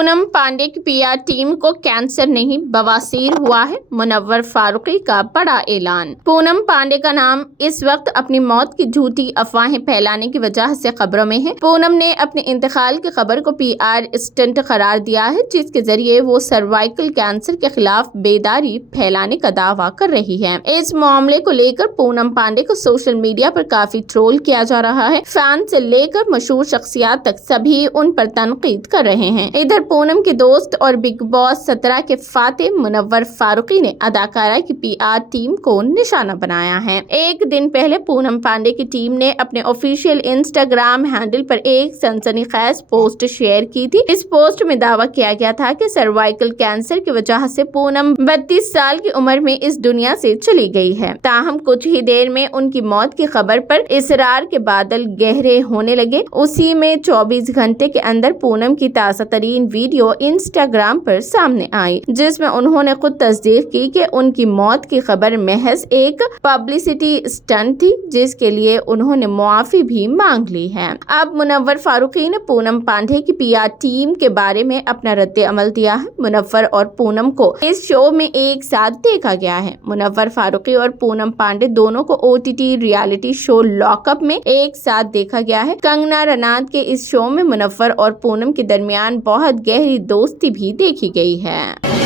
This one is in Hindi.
पूनम पांडे की पीआर टीम को कैंसर नहीं बवासीर हुआ है, मुनव्वर फारूकी का बड़ा ऐलान। पूनम पांडे का नाम इस वक्त अपनी मौत की झूठी अफवाहें फैलाने की वजह से खबरों में है। पूनम ने अपने इंतकाल की खबर को पीआर स्टंट करार दिया है, जिसके जरिए वो सर्वाइकल कैंसर के खिलाफ बेदारी फैलाने का दावा कर रही है। इस मामले को लेकर पूनम पांडे को सोशल मीडिया पर काफी ट्रोल किया जा रहा है। फैन से लेकर मशहूर शख्सियत तक सभी उन पर तनकीद कर रहे हैं। इधर पूनम के दोस्त और बिग बॉस 17 के फातिह मुनव्वर फारूकी ने अदाकारा की पीआर टीम को निशाना बनाया है। एक दिन पहले पूनम पांडे की टीम ने अपने ऑफिशियल इंस्टाग्राम हैंडल पर एक सनसनीखेज पोस्ट शेयर की थी। इस पोस्ट में दावा किया गया था कि सर्वाइकल कैंसर की वजह से पूनम 32 साल की उम्र में इस दुनिया से चली गई है। ताहम कुछ ही देर में उनकी मौत की खबर पर इसरार के बादल गहरे होने लगे। उसी में 24 घंटे के अंदर पूनम की ताज़ा तरीन वीडियो इंस्टाग्राम पर सामने आई, जिसमें उन्होंने खुद तस्दीक की कि उनकी मौत की खबर महज एक पब्लिसिटी स्टंट थी, जिसके लिए उन्होंने मुआफी भी मांग ली है। अब मुनव्वर फारूकी ने पूनम पांडे की पीआर टीम के बारे में अपना रद्द अमल दिया है। मुनव्वर और पूनम को इस शो में एक साथ देखा गया है। मुनव्वर फारूकी और पूनम पांडे दोनों को ओटीटी रियलिटी शो लॉकअप में एक साथ देखा गया है। कंगना रनावत के इस शो में मुनव्वर और पूनम के दरमियान बहुत गहरी दोस्ती भी देखी गई है।